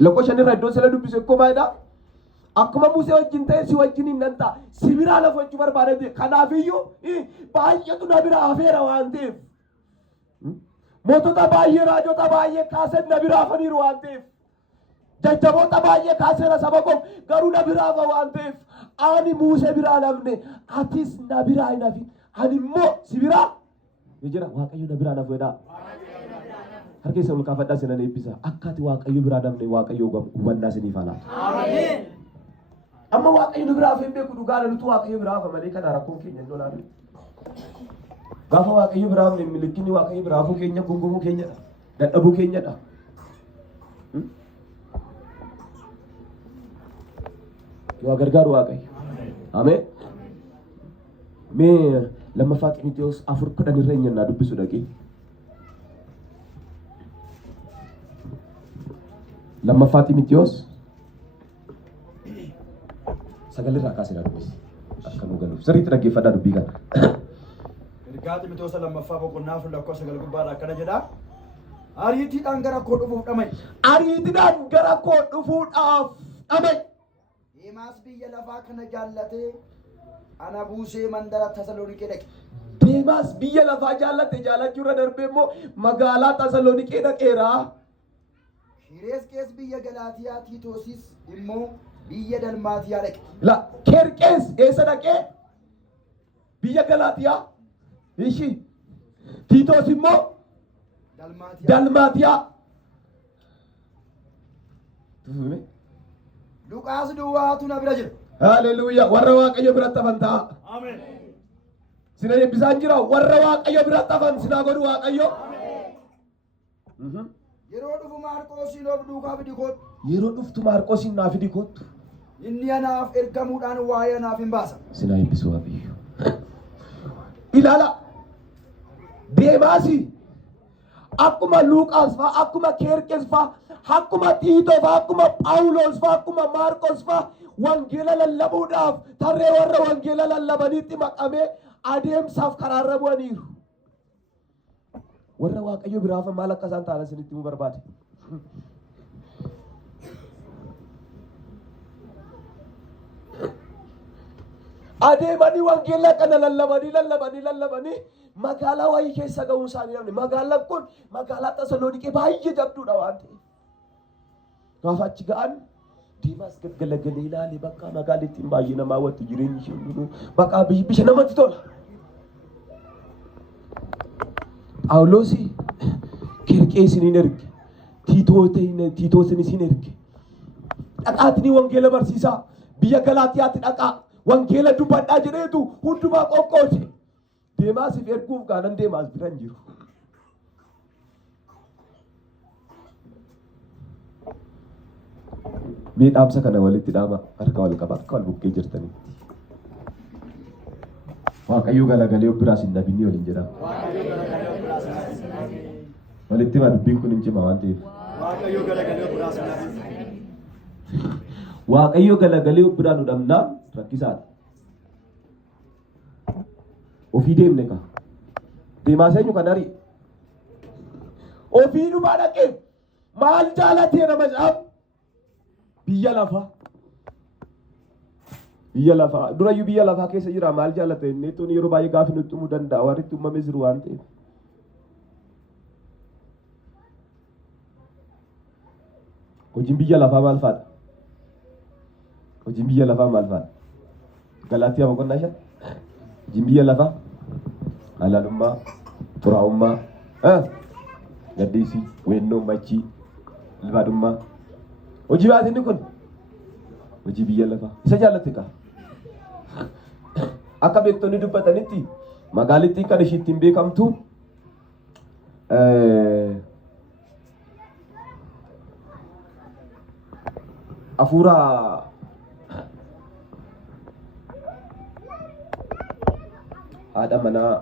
Lakkoofsa irraa iddoo sila dubbise komaadha. Akkuma Musee wajjin ta'e si wajjin hin nanta si biraa lafa hojii barbaadate kanaafiyyuu baay'eetu na biraa hafeera waan ta'eef mootota baay'ee raajota baay'ee kaasee na biraa hafaniiru waan ta'eef jajjaboota baay'ee kaaseera saba koo garuu na biraa hafa waan ta'eef ani Musee biraa nafne atis na biraa hin hafin ani immoo si biraa ni jira Waaqayyo na biraa nafedha. Harka isa ol kaafadhaa sinan eebbisa akka ati Waaqayyo biraa nafne Waaqayyo hubannaa siniif haa laatu. Ameen. Amma Waaqayyo nu biraa hafeen beeku dhugaa nutu Waaqayyo biraa hafa malee kana rakkoon keenya hin olaanu. Gaafa Waaqayyo biraa hafne milikinni Waaqayyo biraa hafuu keenya gungumuu keenyadha. Dadhabuu keenyadha. Yoo gargaaru Waaqayyo. Ameen. Mee lammaffaa Xiimotewos 4:10 irra eenyannaa dubbisu dhaqee. Lammaffaa Xiimotewos sagalee irraa kaasee dubbisi. Akka nu galuuf sirriitti dhaggeeffadhaa dubbii kana. Ergaa Xiimotewos lammaffaa boqonnaa 4:9 gubbaadha akkana jedha. Ariitiidhaan gara koo dhufuuf dhamay. Ariitiidhaan gara koo dhufuudhaaf dhamay. Deemaas biyya lafaa kana jaallatee ana buusee mandara Tasaloniqee dhaqe. Deemaas biyya lafaa jaallate jaallachuu irra darbee immoo magaalaa Tasaloniqee dhaqeera. Kireesqees biyya Galaatiyaa Tiitoosis immoo biyya Dalmaatiyaa dhaqe. La Kerqees eessa dhaqee? Biyya Galaatiyaa. Ishi Tiitoos immoo Dalmaatiyaa. Luqaas duwwaatu na bira jira. Haleluuyaa. Warra Waaqayyo biratti hafan ta'a. Ameen. Sina eebbisaan jira. Warra Waaqayyo biratti hafan sinaa godhu Waaqayyo. Yeroo dhufu Maarqoosiin of duukaa fidi kootu. Yeroo dhuftu Maarqoosiin naaf fidi kootu. Inni anaaf ergamuudhaan waa'ee anaaf hin baasa. Sinaa eebbisu Waaqayyo. Ilaala. Deemaasi. Akkuma Luqaas fa'a, akkuma Kerqees fa'a, akkuma Tiitoo fa'a, akkuma Phaawulos fa'a, akkuma Maarqos fa'a wangeela lallabuudhaaf tarree warra wangeela lallabaniitti maqamee adeemsaaf karaarra bu'aniiru. Warra Waaqayyo biraa hafan maal akka isaan ta'an isinitti himuu barbaade. Adeemanii wangeela kana lallabanii magaalaa wayii keessa ga'uun isaanii namni magaalaan kun magaalaa Tasaloniqee baay'ee jabduudha waan ta'eef. Gaafa achi ga'an Deemaas gaggalagalee ilaale bakka magaalattiin baay'ee namaa hawwatti jireenyi ishee hundinuu bakka bisha namatti tola. Phaawulos Kerqees isiniin erge Tiitoos isiniin erge dhaqaatii wangeela barsiisaa biyya Galaatiyaatti dhaqaa wangeela dubbadhaa jedheetu hundumaa qoqqoode. Deemaasiif erguuf gaanan Deemaas bira hin jiru. Mee dhaamsa kana walitti dhaama harka wal qaba akka wal bukkee jirtanitti. Waaqayyo galagalee biraas hin dhabinni waliin jedha. Walitti hima dubbiin kun hin cima waan ta'eef. Waaqayyo galagalee biraas hin dhabinni. Waaqayyo galagalee biraa nu dhabnaa rakkisaadha. Ofii deemne ka. Deemaas eenyu kan ari. Ofii dhumaa dhaqee maal jaalatee nama jaab. Biyya lafaa. Biyya lafaa. Durayyuu biyya lafaa keessa jira maal jaalate inni tun yeroo baay'ee gaafa nutti himuu danda'a warri itti uumame jiru waan ta'eef. Hojiin biyya lafaa maal faadha? Hojiin biyya lafaa maal faadha? Galaatiyaa boqonnaa 5. Hojiin biyya lafaa halaalummaa, xuraa'ummaa, gaddiisii, weennoo, machii, ilbaadummaa. Hojii baatinni kun hojii biyya lafaa. Isa jaallate ka. Akka beektonni dubbatanitti magaalittiin kan ishii ittiin beekamtu hafuura haadha manaa